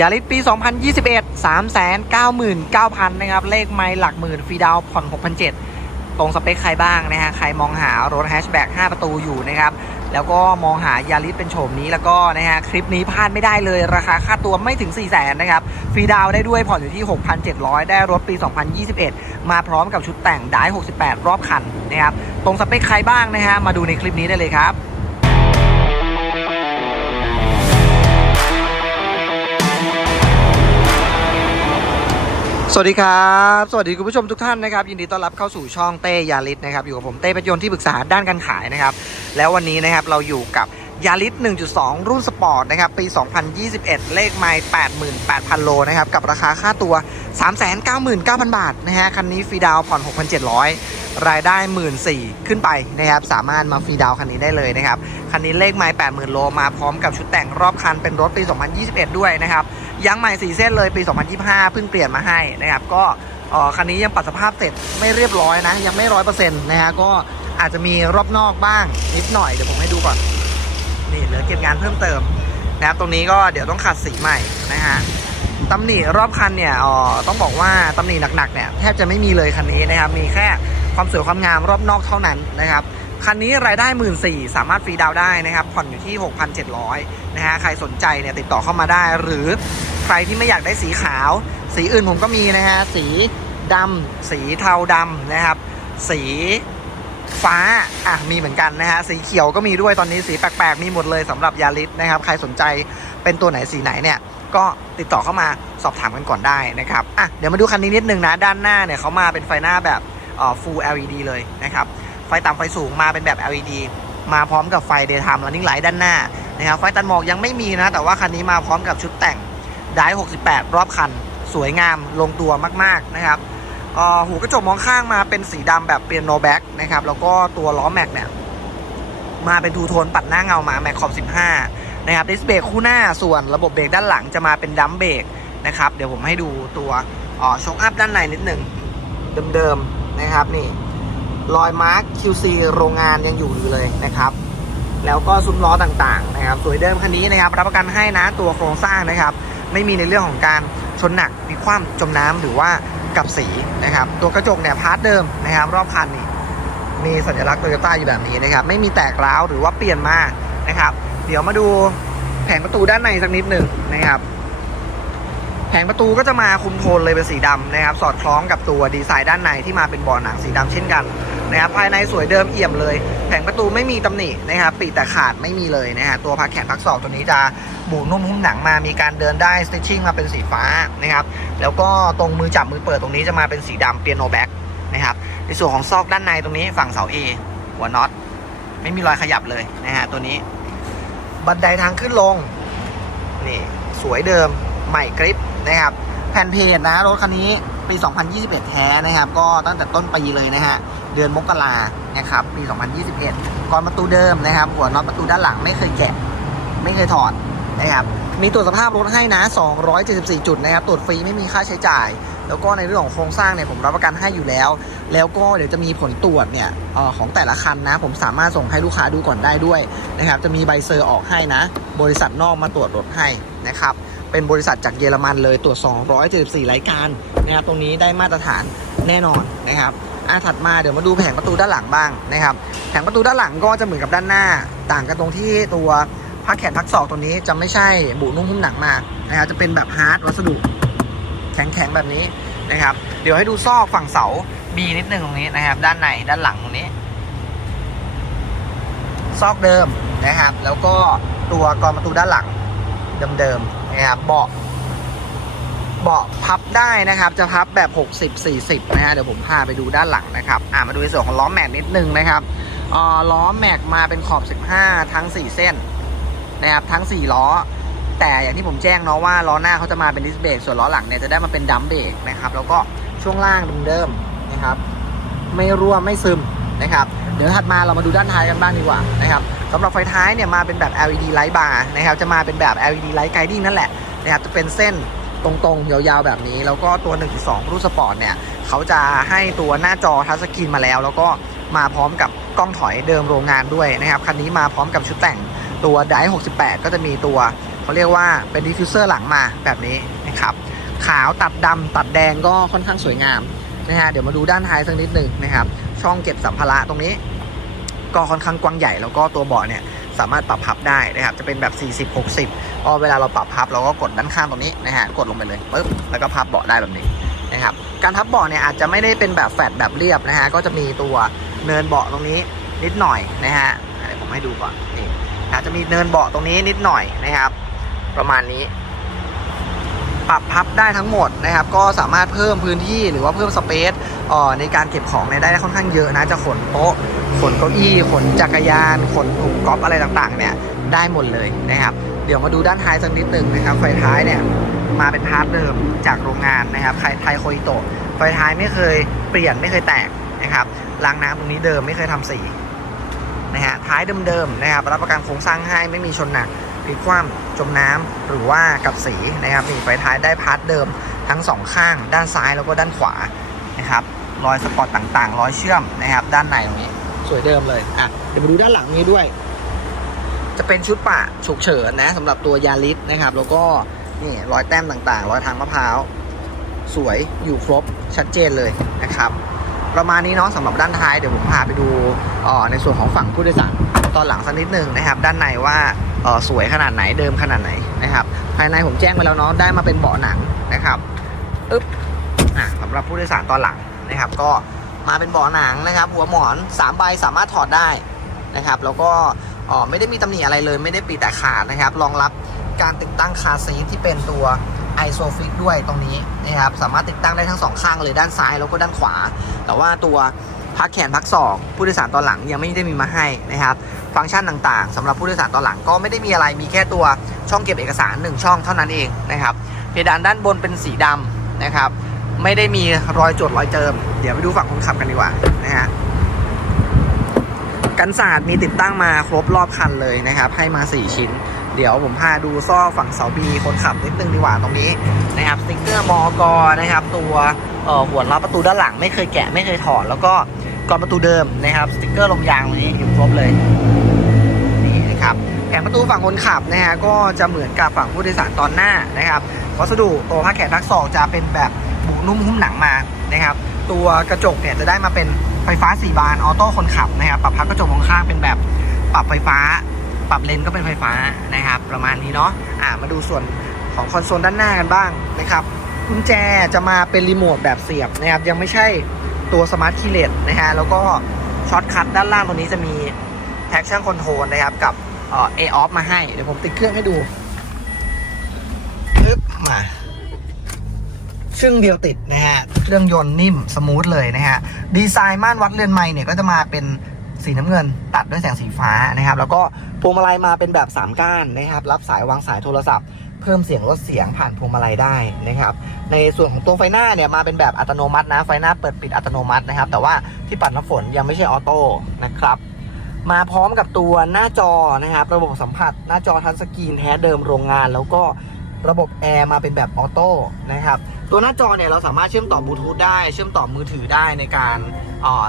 ยาริสปี 2021 399,000 นะครับ เลขไม่หลักหมื่นฟรีดาวผ่อน6,700ตรงสเปคใครบ้างนะฮะ ใครมองหารถแฮชแบ็ก5ประตูอยู่นะครับ แล้วก็มองหายาริสเป็นโฉมนี้แล้วก็นะฮะ คลิปนี้พลาดไม่ได้เลย ราคาค่าตัวไม่ถึง 4 0 0 0 0 0นะครับ ฟรีดาวได้ด้วยผ่อนอยู่ที่ 6,700 ได้รถปี 2021 มาพร้อมกับชุดแต่งได้68 รอบคันนะครับ ตรงสเปคใครบ้างนะฮะ มาดูในคลิปนี้ได้เลยครับ สวัสดีครับ สวัสดีคุณผู้ชมทุกท่านนะครับ ยินดีต้อนรับเข้าสู่ช่องเต้ยาริสนะครับ อยู่กับผมเต้ประยนที่ปรึกษาด้านการขายนะครับ แล้ววันนี้นะครับเราอยู่กับยาริส 1.2 รุ่นสปอร์ตนะครับ ปี 2021 เลขไมล์88,000 โลนะครับ กับราคาค่าตัว 399,000 บาทนะฮะ คันนี้ฟรีดาวน์ผ่อน 6,700 รายได้14,000ขึ้นไปนะครับ สามารถมาฟรีดาวน์คันนี้ได้เลยนะครับ คันนี้เลขไมล์80,000 โล มาพร้อมกับชุดแต่งรอบคันเป็นรถปี 2021 ด้วยนะครับ ยางใหม่4เส้นเลยปี 2025 เพิ่งเปลี่ยนมาให้นะครับ ก็คันนี้ยังปรับสภาพเสร็จไม่เรียบร้อยนะ ยังไม่ร้อยเปอร์เซ็นต์นะฮะก็อาจจะมีรอบนอกบ้างนิดหน่อยเดี๋ยวผมให้ดูก่อน นี่เหลือเก็บงานเพิ่มเติมนะครับตรงนี้ก็เดี๋ยวต้องขัดสีใหม่นะฮะตำหนิรอบคันเนี่ยอ่อต้องบอกว่าตำหนิหนักๆเนี่ยแทบจะไม่มีเลยคันนี้นะครับมีแค่ความสวยความงามรอบนอกเท่านั้นนะครับ คันนี้รายได้1 4ื่นสามารถฟรีดาวได้นะครับผ่อนอยู่ที่ 6,700นะฮะใครสนใจเนี่ยติดต่อเข้ามาได้ หรือใครที่ไม่อยากได้สีขาว สีอื่นผมก็มีนะฮะสีดำสีเทาดำนะครับ สีฟ้าอะมีเหมือนกันนะฮะสีเขียวก็มีด้วยตอนนี้สีแปลกๆ มีหมดเลยสำหรับยาริสนะครับ ใครสนใจเป็นตัวไหนสีไหนเนี่ย ก็ติดต่อเข้ามาสอบถามกันก่อนได้นะครับอะเดี๋ยวมาดูคันนี้นิดนึงนะ ด้านหน้าเนี่ยเขามาเป็นไฟหน้าแบบเอ่อ full LED เลยนะครับ ไฟต่ำไฟสูงมาเป็นแบบ LED มาพร้อมกับไฟ daytime running light ด้านหน้านะครับไฟตัดหมอกยังไม่มีนะ แต่ว่าคันนี้มาพร้อมกับชุดแต่งได้68 รอบคัน สวยงามลงตัวมากๆนะครับหูกระจกมองข้างมาเป็นสีดำแบบเปียโนแบ็กนะครับแล้วก็ตัวล้อแม็กเนี่ยมาเป็นทูโทนปัดหน้าเงามาแม็กขอบ 15 นะครับดิสเบรกคู่หน้าส่วนระบบเบรกด้านหลังจะมาเป็นดัมเบรกนะครับเดี๋ยวผมให้ดูตัวอ๋อช็อคอัพด้านในนิดหนึ่งเดิมๆนะครับนี่ รอยมาร์ค QC โรงงานยังอยู่อยู่เลยนะครับ แล้วก็ซุ้มล้อต่างๆนะครับสวยเดิมคันนี้นะครับ รับประกันให้นะตัวโครงสร้างนะครับ ไม่มีในเรื่องของการชนหนักมีคว่ำจมน้ำหรือว่ากับสีนะครับ ตัวกระจกเนี่ยพาร์ทเดิมนะครับ รอบคันนี่มีสัญลักษณ์โตโยต้าอยู่แบบนี้นะครับ ไม่มีแตกร้าวหรือว่าเปลี่ยนมานะครับ เดี๋ยวมาดูแผงประตูด้านในสักนิดหนึ่งนะครับ แผงประตูก็จะมาคุมโทนเลยเป็นสีดำนะครับ สอดคล้องกับตัวดีไซน์ด้านในที่มาเป็นเบาะหนังสีดำเช่นกัน นะครับภายในสวยเดิมเอี่ยมเลยแผงประตูไม่มีตำหนินะครับปีแต่ขาดไม่มีเลยนะฮะตัวพักแขนพักศอกตัวนี้จะหมูนุ่มหุ้มหนังมามีการเดินได้สติชชิ่งมาเป็นสีฟ้านะครับแล้วก็ตรงมือจับมือเปิดตรงนี้จะมาเป็นสีดำเปียโนแบ็กนะครับในส่วนของซอกด้านในตรงนี้ฝั่งเสา A หัวน็อตไม่มีรอยขยับเลยนะฮะตัวนี้ บันไดทางขึ้นลงนี่สวยเดิมใหม่กริปนะครับแผ่นเพจนะรถคันนี้ปี 2021 แท้นะครับ ก็ตั้งแต่ต้นปีเลยนะฮะ เดือนมกรานะครับปี 2021ก่อนประตูเดิมนะครับ หัวน็อตประตูด้านหลังไม่เคยแกะ ไม่เคยถอดนะครับมีตรวจสภาพรถให้นะ 274 จุดนะครับตรวจฟรีไม่มีค่าใช้จ่าย แล้วก็ในเรื่องของโครงสร้างเนี่ยผมรับประกันให้อยู่แล้ว แล้วก็เดี๋ยวจะมีผลตรวจเนี่ยออของแต่ละคันนะ ผมสามารถส่งให้ลูกค้าดูก่อนได้ด้วยนะครับ จะมีใบเซอร์ออกให้นะ บริษัทนอกมาตรวจรถให้นะครับ เป็นบริษัทจากเยอรมันเลยตรวจ 274 รายการนะครับ ตรงนี้ได้มาตรฐานแน่นอนนะครับ อะถัดมาเดี๋ยวมาดูแผงประตูด้านหลังบ้างนะครับ แผงประตูด้านหลังก็จะเหมือนกับด้านหน้า ต่างกันตรงที่ตัวพักแขนพักศอกตัวนี้จะไม่ใช่บุนุ่มหุ้มหนังมากนะครับจะเป็นแบบฮาร์ดวัสดุแข็งๆแบบนี้นะครับ เดี๋ยวให้ดูซอกฝั่งเสา B นิดนึงตรงนี้นะครับ ด้านในด้านหลังตรงนี้ ซอกเดิมนะครับ แล้วก็ตัวกรอนประตูด้านหลังเดิมๆนะครับเบาะ เบาะพับได้นะครับ จะพับแบบ 60 40 นะฮะเดี๋ยวผมพาไปดูด้านหลังนะครับอ่ามาดูในส่วนของล้อแม็กนิดนึงนะครับอ่าล้อแม็กมาเป็นขอบ 15 ทั้ง 4 เส้นนะครับทั้ง 4 ล้อ แต่อย่างที่ผมแจ้งเนาะว่าล้อหน้าเขาจะมาเป็นดิสเบรกส่วนล้อหลังเนี่ยจะได้มาเป็นดัมเบรกนะครับแล้วก็ช่วงล่างเดิมๆนะครับไม่รั่วไม่ซึมนะครับเดี๋ยวถัดมาเรามาดูด้านท้ายกันบ้างดีกว่านะครับสำหรับไฟท้ายเนี่ยมาเป็นแบบ LED light bar นะครับจะมาเป็นแบบ LED light guiding นั่นแหละนะครับจะเป็นเส้น ตรงๆ ยาวๆแบบนี้ แล้วก็ตัว 1.2 รุ่นสปอร์ตเนี่ยเขาจะให้ตัวหน้าจอทัชสกรีนมาแล้ว แล้วก็มาพร้อมกับกล้องถอยเดิมโรงงานด้วยนะครับ คันนี้มาพร้อมกับชุดแต่งตัวได68 ก็จะมีตัวเขาเรียกว่าเป็นดิฟฟิวเซอร์หลังมาแบบนี้นะครับขาวตัดดำตัดแดงก็ค่อนข้างสวยงามนะฮะเดี๋ยวมาดูด้านท้ายสักนิดหนึ่งนะครับ ช่องเก็บสัมภาระตรงนี้ ก็ค่อนข้างกว้างใหญ่แล้วก็ตัวเบาะเนี่ย สามารถปรับพับได้นะครับจะเป็นแบบ 40 60พอเวลาเราปรับพับเราก็กดด้านข้างตรงนี้นะฮะกดลงไปเลยปึ๊บแล้วก็พับเบาะได้แบบนี้นะครับการพับเบาะเนี่ยอาจจะไม่ได้เป็นแบบแฟลตแบบเรียบนะฮะก็จะมีตัวเนินเบาะตรงนี้นิดหน่อยนะฮะเดี๋ยวผมให้ดูก่อนนี่อาจจะมีเนินเบาะตรงนี้นิดหน่อยนะครับ ประมาณนี้ ปรับพับได้ทั้งหมดนะครับก็สามารถเพิ่มพื้นที่หรือว่าเพิ่มสเปซเอ่อในการเก็บของเนี่ยได้ค่อนข้างเยอะนะจะขนโต๊ะขนเก้าอี้ขนจักรยาน ขนถุงก๊อฟอะไรต่างๆเนี่ยได้หมดเลยนะครับ เดี๋ยวมาดูด้านท้ายสักนิดหนึ่งนะครับไฟท้ายเนี่ยมาเป็นพาร์ทเดิมจากโรงงานนะครับไทไทโคอิโตะไฟท้ายไม่เคยเปลี่ยนไม่เคยแตกนะครับรางน้ำตรงนี้เดิมไม่เคยทำสีนะฮะท้ายเดิมๆนะครับรับประกันโครงสร้างให้ไม่มีชนหนัก พลิกคว่ำจมน้ำหรือว่ากับสีนะครับนี่ไฟท้ายได้พาร์ทเดิมทั้งสองข้าง ด้านซ้ายแล้วก็ด้านขวานะครับรอยสปอตต่างๆ รอยเชื่อมนะครับ ด้านในตรงนี้สวยเดิมเลยอะเดี๋ยวมาดูด้านหลังนี้ด้วย จะเป็นชุดปะฉุกเฉินนะสำหรับตัวยาริสนะครับ แล้วก็นี่รอยแต้มต่างๆ รอยทางมะพร้าวสวยอยู่ครบชัดเจนเลยนะครับ ประมาณนี้เนาะสำหรับด้านท้ายเดี๋ยวผมพาไปดูอ่อในส่วนของฝั่งผู้โดยสารตอนหลังสักนิดหนึ่งนะครับ ด้านในว่า สวยขนาดไหนเดิมขนาดไหนนะครับภายในผมแจ้งไปแล้วเนาะได้มาเป็นเบาะหนังนะครับอึ๊บอะสำหรับผู้โดยสารตอนหลังนะครับ ก็มาเป็นเบาะหนังนะครับ หัวหมอน3ใบสามารถถอดได้นะครับ แล้วก็ไม่ได้มีตำหนิอะไรเลย ไม่ได้ปีแต่ขาดนะครับรองรับการติดตั้งคาซีทที่เป็นตัวไอโซฟิกด้วยตรงนี้นะครับสามารถติดตั้งได้ทั้งสองข้างเลยด้านซ้ายแล้วก็ด้านขวา แต่ว่าตัว พักแขนพักศอกผู้โดยสารตอนหลังยังไม่ได้มีมาให้นะครับ ฟังก์ชันต่างๆสำหรับผู้โดยสารตอนหลังก็ไม่ได้มีอะไรมีแค่ตัวช่องเก็บเอกสาร 1 ช่องเท่านั้นเองนะครับเพดานด้านบนเป็นสีดำนะครับ ไม่ได้มีรอยจดรอยเจิม เดี๋ยวไปดูฝั่งคนขับกันดีกว่านะฮะกันศาสตร์มีติดตั้งมาครบรอบคันเลยนะครับ ให้มา 4 ชิ้น เดี๋ยวผมพาดูซ่อฝั่งเสาบีคนขับนิดนึงดีกว่าตรงนี้นะครับสติ๊กเกอร์มอกนะครับ ตัวหัวล็อประตูด้านหลังไม่เคยแกะไม่เคยถอดแล้วก็ กรอนประตูเดิมนะครับสติ๊กเกอร์ลมยางตรงนี้อยู่ครบเลยนี่นะครับแผงประตูฝั่งคนขับนะฮะก็จะเหมือนกับฝั่งผู้โดยสารตอนหน้านะครับวัสดุตัวผ้าแขนทักศอกจะเป็นแบบบุนุ่มหุ้มหนังมานะครับตัวกระจกเนี่ยจะได้มาเป็นไฟฟ้า 4 บานออโต้คนขับนะครับปรับพับกระจกมองข้างเป็นแบบปรับไฟฟ้า ปรับเลนก็เป็นไฟฟ้านะครับ ประมาณนี้เนาะอ่ามาดูส่วนของคอนโซลด้านหน้ากันบ้างนะครับกุญแจจะมาเป็นรีโมทแบบเสียบนะครับยังไม่ใช่ ตัวสมาร์ทคีเลสนะฮะแล้วก็ช็อตคัทด้านล่างตัวนี้จะมีแท็กชั่นคอนโทรลนะครับ กับเอ่อ A off มาให้ เดี๋ยวผมติดเครื่องให้ดูปึ๊บมาชึ่งเดียวติดนะฮะ เครื่องยนต์นิ่มสมูทเลยนะฮะ ดีไซน์ม่านวัดเรือนไม้เนี่ยก็จะมาเป็นสีน้ำเงินตัดด้วยแสงสีฟ้านะครับ แล้วก็พวงมาลัยมาเป็นแบบ 3 ก้านนะครับ รับสายวางสายโทรศัพท์ เพิ่มเสียงลดเสียงผ่านพวงมาลัยได้นะครับ ในส่วนของตัวไฟหน้าเนี่ยมาเป็นแบบอัตโนมัตินะ ไฟหน้าเปิดปิดอัตโนมัตินะครับ แต่ว่าที่ปัดน้ำฝนยังไม่ใช่ออโต้นะครับ มาพร้อมกับตัวหน้าจอนะครับ ระบบสัมผัสหน้าจอทัชสกรีนแท้เดิมโรงงาน แล้วก็ระบบแอร์มาเป็นแบบออโต้นะครับ ตัวหน้าจอเนี่ยเราสามารถเชื่อมต่อบลูทูธได้ เชื่อมต่อมือถือได้ในการ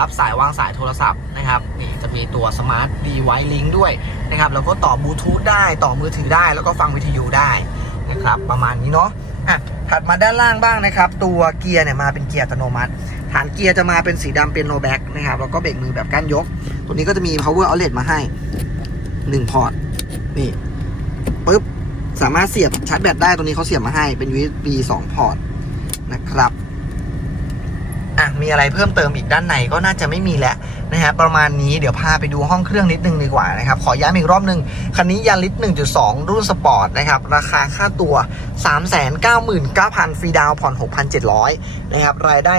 รับสายวางสายโทรศัพท์นะครับนี่จะมีตัวสมาร์ทดีไว e ลิงด้วยนะครับแล้วก็ต่อบลูทูธได้ต่อมือถือได้ แล้วก็ฟังวิทยุได้นะครับประมาณนี้เนาะอะถัดมาด้านล่างบ้างนะครับ ตัวเกียร์เนี่ยมาเป็นเกียร์อัตโนมัติ ฐานเกียร์จะมาเป็นสีดำเป็นโนแบ็กนะครับแล้วก็เบรกมือแบบก้านยก ตัวนี้ก็จะมี power outlet มาให้ 1 พอร์ตนี่ปุ๊บสามารถเสียบชาร์จแบตได้ตัวนี้เขาเสียบมาให้เป็น USB 2 พอร์ตนะครับ มีอะไรเพิ่มเติมอีกด้านในก็น่าจะไม่มีแล้วนะฮะประมาณนี้เดี๋ยวพาไปดูห้องเครื่องนิดนึงดีกว่านะครับขอย้ำอีกรอบหนึ่งคันนี้ยาริส1.2 รุ่นสปอร์ตนะครับราคาค่าตัว 399,000ฟรีดาวน์ผ่อน 6,700นะครับรายได้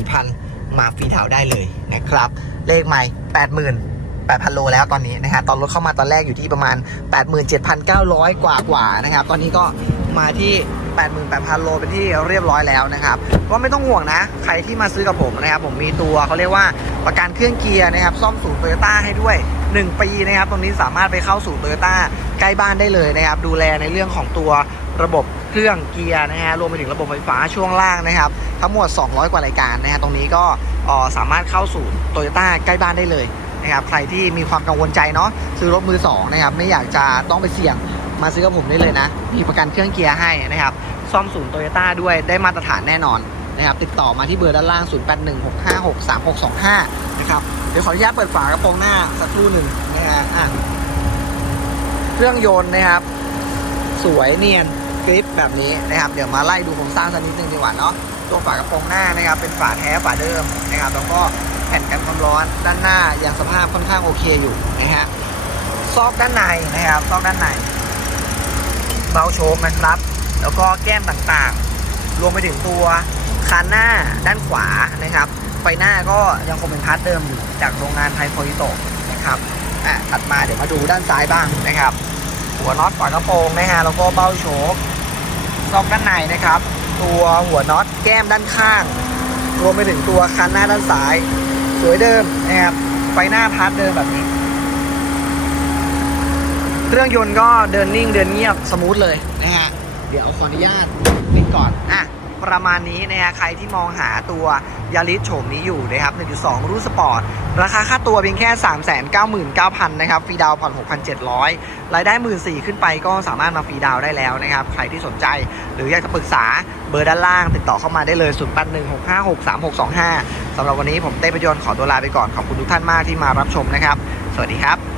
14,000 มาฟรีดาวได้เลยนะครับเลขใหม่ 80,000 8,000 โลแล้วตอนนี้นะฮะตอนรถเข้ามาตอนแรกอยู่ที่ประมาณ 87,900 กว่ากว่าๆนะครับ ตอนนี้ก็มาที่ 88,000 โลเป็นที่เรียบร้อยแล้วนะครับก็ไม่ต้องห่วงนะ ใครที่มาซื้อกับผมนะครับ ผมมีตัวเขาเรียกว่าประกันเครื่องเกียร์นะครับ ซ่อมศูนย์โตโยต้าให้ด้วย 1 ปีนะครับ ตรงนี้สามารถไปเข้าสู่โตโยต้าใกล้บ้านได้เลยนะครับ ดูแลในเรื่องของตัวระบบเครื่องเกียร์นะฮะรวมไปถึงระบบไฟฟ้าช่วงล่างนะครับ ทั้งหมด 200 กว่ารายการนะฮะตรงนี้ก็สามารถเข้าสู่โตโยต้าใกล้บ้านได้เลยนะครับใครที่มีความกังวลใจเนาะซื้อรถมือสองนะครับไม่อยากจะต้องไปเสี่ยง มาซื้อกับผมได้เลยนะ มีประกันเครื่องเกียร์ให้นะครับ ซ่อมศูนย์โตโยต้าด้วยได้มาตรฐานแน่นอนนะครับ ติดต่อมาที่เบอร์ด้านล่าง 0816563625 นะครับ เดี๋ยวขออนุญาตเปิดฝากระโปรงหน้าสักครู่หนึ่งนะฮะอะเครื่องยนต์นะครับ สวยเนียนกริปแบบนี้นะครับ เดี๋ยวมาไล่ดูโครงสร้างสักนิดนึงดีกว่าเนาะ ตัวฝากระโปรงหน้านะครับ เป็นฝาแท้ฝาเดิมนะครับ แล้วก็แผ่นกันความร้อนด้านหน้าอยังสภาพค่อนข้างโอเคอยู่นะฮะ ซอกด้านในนะครับ ซอกด้านใน เบาโชคนะครับ แล้วก็แก้มต่างๆ รวมไปถึงตัวคานหน้าด้านขวานะครับ ไฟหน้าก็ยังคงเป็นพาร์ทเดิมอยู่จากโรงงานไทยโพลิโตนะครับอะถัดมาเดี๋ยวมาดูด้านซ้ายบ้างนะครับ หัวน็อตฝากระโปรงนะฮะแล้วก็เบ้าโชคซอกด้านในนะครับ ตัวหัวน็อตแก้มด้านข้าง รวมไปถึงตัวคันหน้าด้านซ้าย สวยเดิมนะครับไฟหน้าพาร์ทเดิมแบบนี้ เครื่องยนต์ก็เดินนิ่งเดินเงียบสมูทเลยนะฮะ เดี๋ยวขออนุญาตปิดก่อนอะประมาณนี้นะฮะใครที่มองหาตัวยาริสโฉมนี้อยู่นะครับ 1.2 รุ่นสปอร์ต ราคาค่าตัวเพียงแค่ 399,000 นะครับ ฟรีดาวผ่อน 6,700 รายได้ 14,000 ขึ้นไปก็สามารถมาฟรีดาวได้แล้วนะครับ ใครที่สนใจหรืออยากจะปรึกษาเบอร์ด้านล่าง ติดต่อเข้ามาได้เลย 0816563625สำหรับวันนี้ผมเต้ประยนขอตัวลาไปก่อน ขอบคุณทุกท่านมากที่มารับชมนะครับ สวัสดีครับ